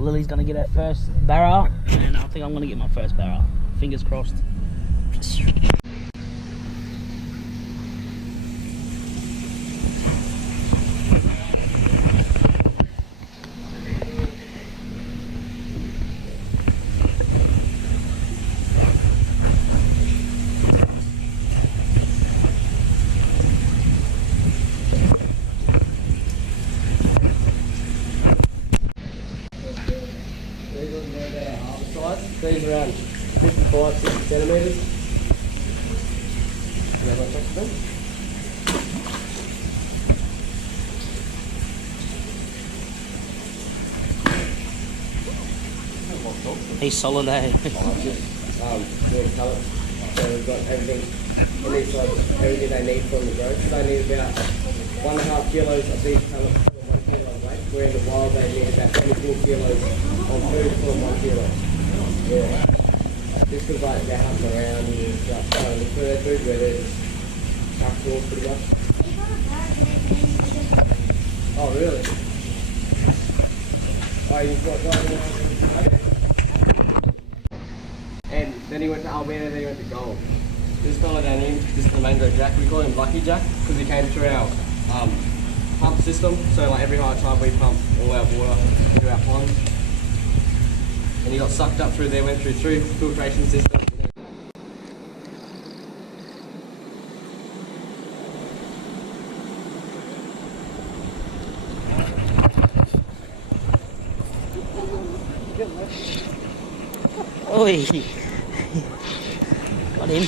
Lily's gonna get her first Barra, and I think I'm gonna get my first Barra. Fingers crossed. These are around 55, 60 centimetres. He's solid, eh? Yeah, colour. So we've got everything. It needs like everything they need from the growth. So they need about 1.5 kilos of these pellets for 1 kilo of weight. Where in the wild they need about 24 kilos of food for 1 kilo. Yeah. Just because like they're hunting around and stuff, so look for their food where they're just outdoors pretty much. Oh really? Oh, you've got and then he went to Albania, then he went to gold. This fella down here, this is the mango jack. We call him Lucky Jack because he came through our pump system. So like every high tide we pump all our water into our ponds. And he got sucked up through there, went through 3 filtration systems. Oi! Got him.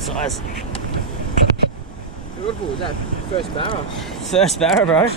Size. What was that? First Barra? First Barra, bro.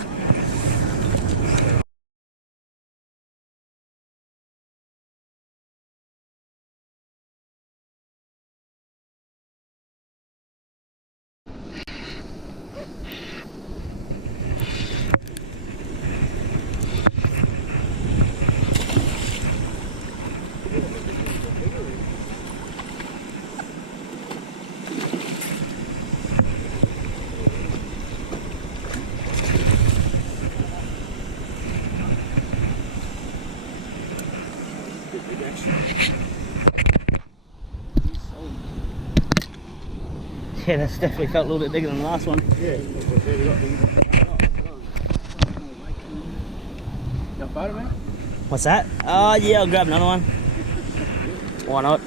Yeah, that's definitely felt a little bit bigger than the last one. Yeah. Got a photo, mate? What's that? Oh, yeah, I'll grab another one. Why not?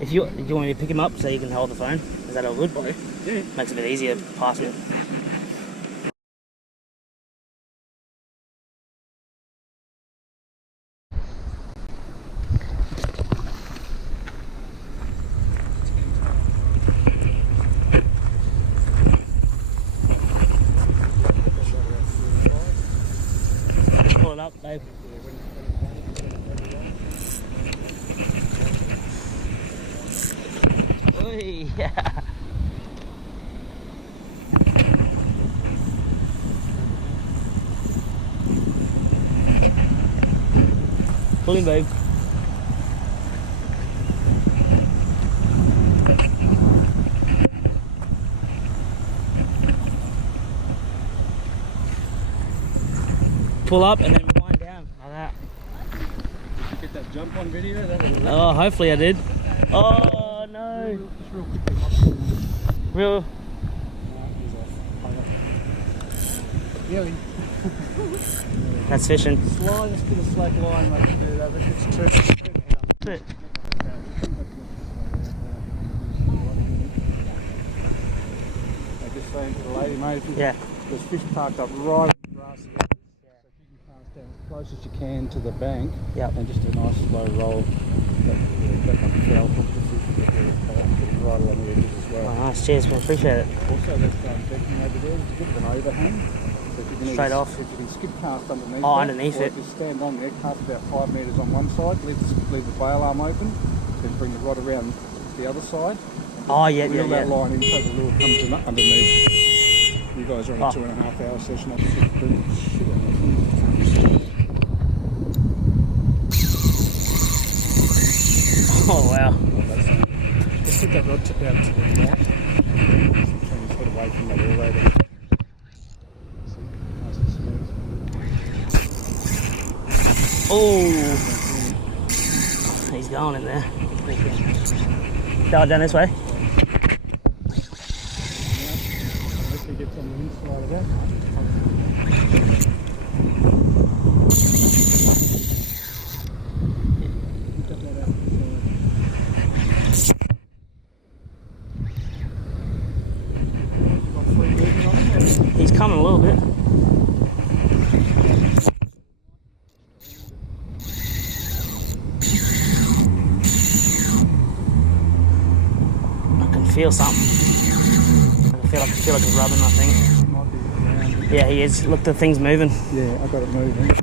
If you do you want me to pick him up so you can hold the phone? Is that all good? Yeah. Makes it a bit easier passing it. Pull it up, babe. Oi, yeah. Pull him, babe. Pull up and then wind down like that. Get that jump on video? Oh, hopefully I did. Oh no. Real. Really? That's fishing. Slightest bit of slack line I can do that, but it's too That's it. I just saying to the lady, mate, Yeah. there's fish parked up right on the grass again. So if you can cast down as close as you can to the bank, Yep. and just a nice slow roll, that can be foul hook the fish, put it right along the edges as well. Oh, nice, cheers, man, appreciate it. Also, that's decking over there, it's a bit of an overhang, so if you Straight off. If you can skip cast underneath Oh, that, underneath or it. just stand on there, cast about 5 metres on one side, leave the bail arm open, then bring the rod around the other side. Oh, yeah, yeah, Reel that yeah. line in so the lure comes in underneath. You guys are on a 2.5 hour session. I'll just bring the shit out of it. Oh, wow. Just put that rod tip out to the right. 20 foot away from that aerator. Nice and smooth. Oh, he's going in there. Go down this way. Unless he gets on the inside of that. He's coming a little bit. I can feel something. I feel like it's rubbing, I think. Might be around. Yeah, he is. Look, the thing's moving. Yeah, I got it moving. Okay,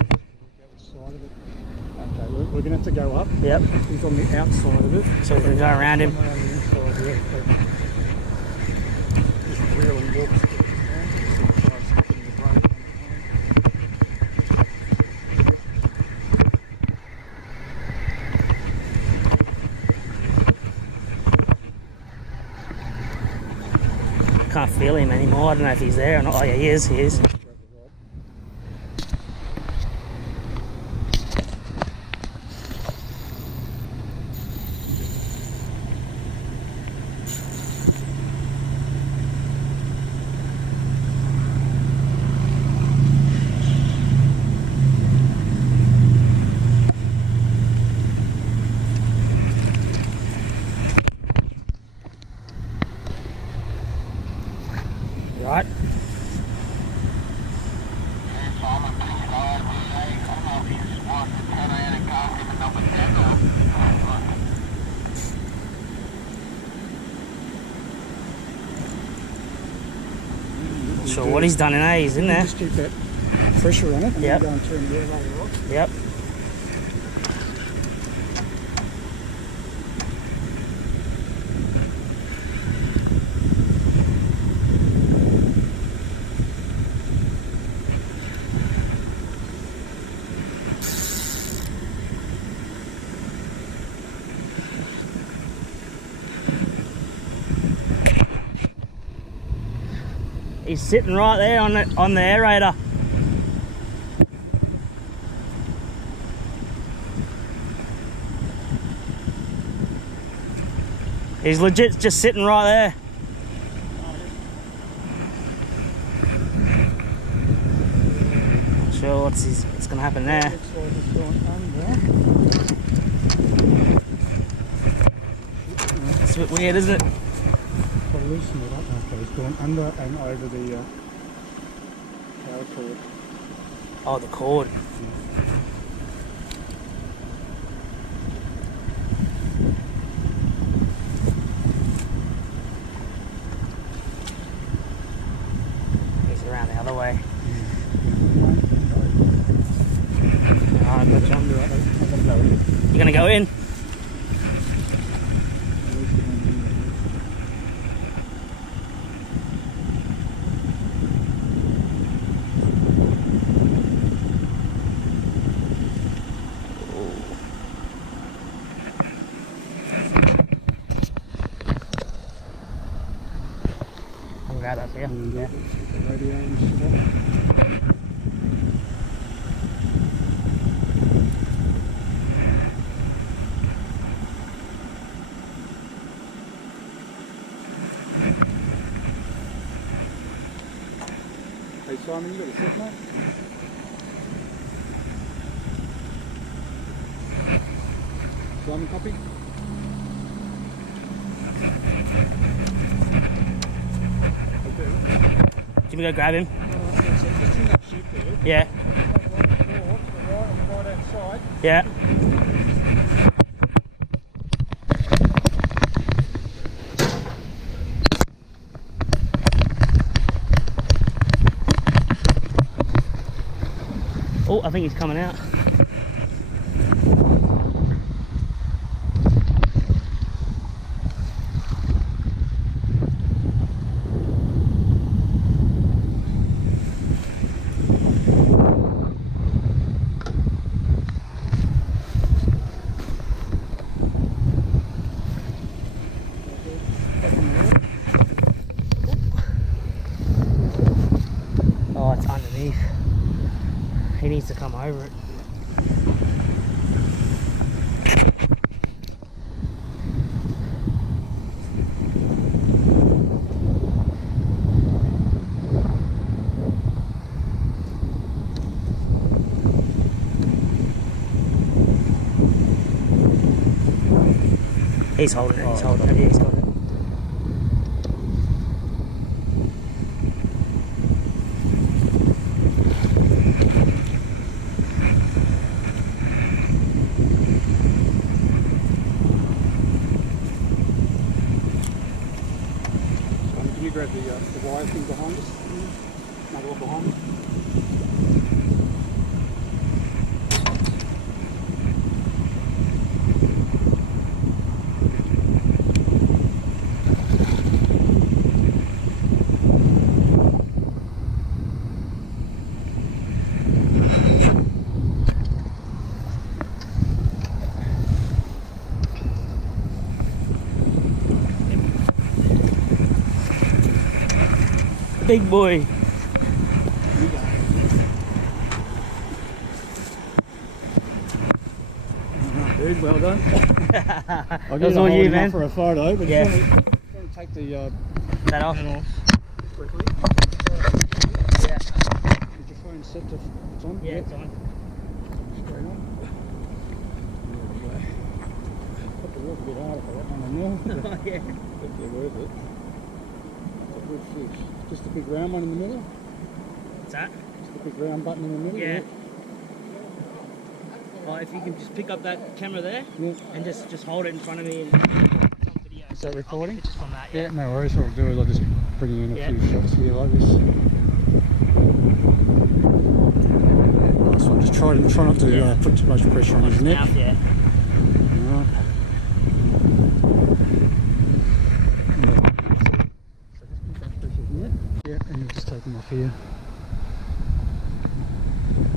we're going to have to go up. Yep. He's on the outside of it. So we're going to go around him. Around the inside, yeah. Just reel and walk. Can't feel him anymore. I don't know if he's there or not. Oh, yeah, he is. He is. Right. Not sure what he's done in there. He's in there. Just keep that pressure on it and Yep. then go and turn the aerator off. Yep. He's sitting right there on the aerator. He's legit just sitting right there. Not sure what's going to happen there. Looks like it's going under. It's a bit weird, isn't it? Got to loosen it up. Okay, it's going under and over the power cord. Oh, the cord. He's around the other way. Alright, good job. You're going to go in? Grab that for you. Yeah. The radio and stuff. Hey Simon, you got a set mate? Simon, copy? Can we go grab him? So just in that ship there. Yeah. On the right hand side. Yeah. Oh, I think he's coming out. Oh, it's underneath. He needs to come over it. He's holding it, he's holding it, yeah, he's got it. Can you grab the wire thing behind us? Another one behind me. Big boy. Dude, well done. I'll That was all you, man. for a photo, but Yeah. trying to take the That off. quickly. Yeah. Did your phone set to it's on? Yeah, it's on. Straight on. There we go. Have to work a bit harder for that one, I know. Oh, yeah. But they're worth it. It's a good fish. Just the big round one in the middle. What's that? Just the big round button in the middle. Yeah. Well, if you can just pick up that camera there Yeah. and just hold it in front of me and it's on video. Is that recording? Just from that, Yeah, no worries. What I'll do is I'll just bring in a Yeah. few shots here like this. Nice one. Just try not to put too much pressure on his neck. Mouth, yeah. Alright. Yeah, and you just take them off here.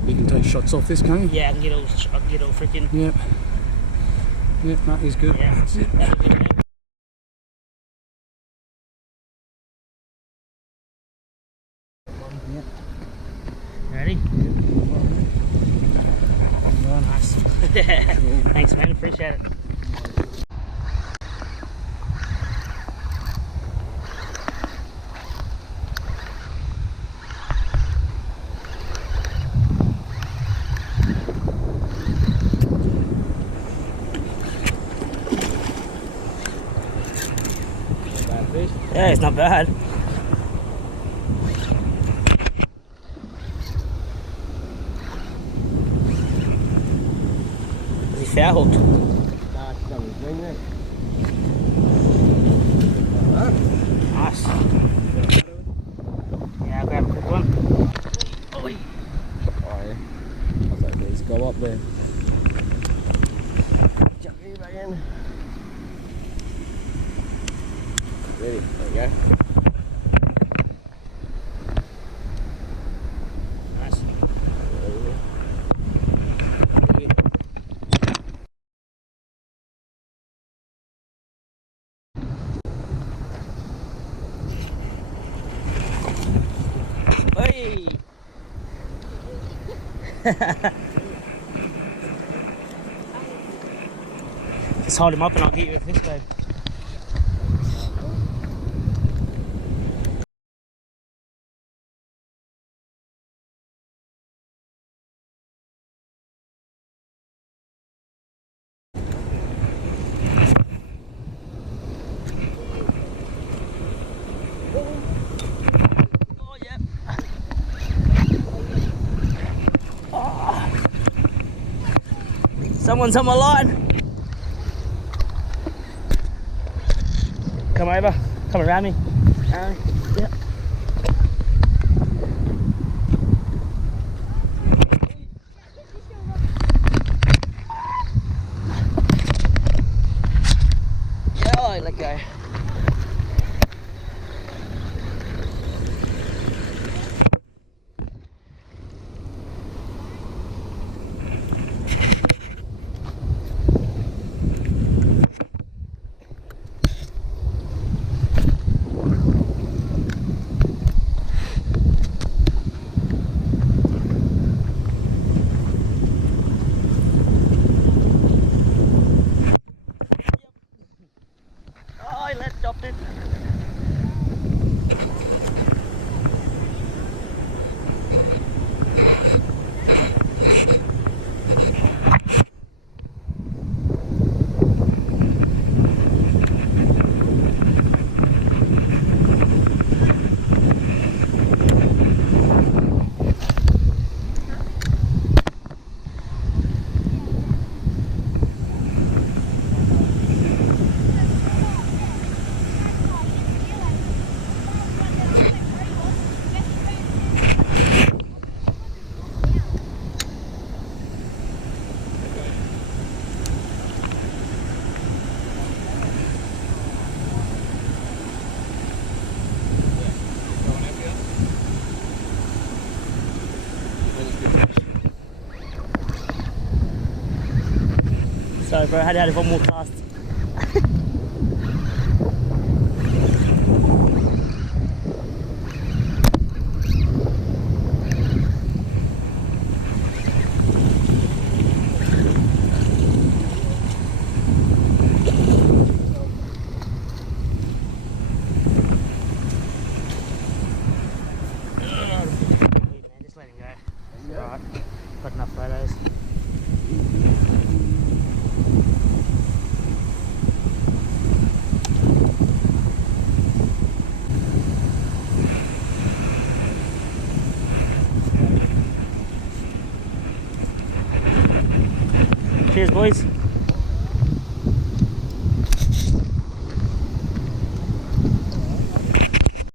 You can take shots off this, can't you? Yeah, I can get all freaking. Yep. Yep, no, he's good. Yeah. That's it. That'd be good, man. Yep. Ready? Nice. Thanks, man. Appreciate it. Yeah, it's not bad. Is he foul hooked? Nice. Yeah, I'll grab a quick one. Oh, I was like, let's go up there. Jump you back in. Ready, there we go. nice. Hey! Just hold him up and I'll get you a fish, babe. Oh, yeah. Oh. Someone's on my line. Come over. Come around me. Yep. Sorry, bro. I had to have one more cast. Just let him go. It's alright. Got enough photos. Cheers, boys.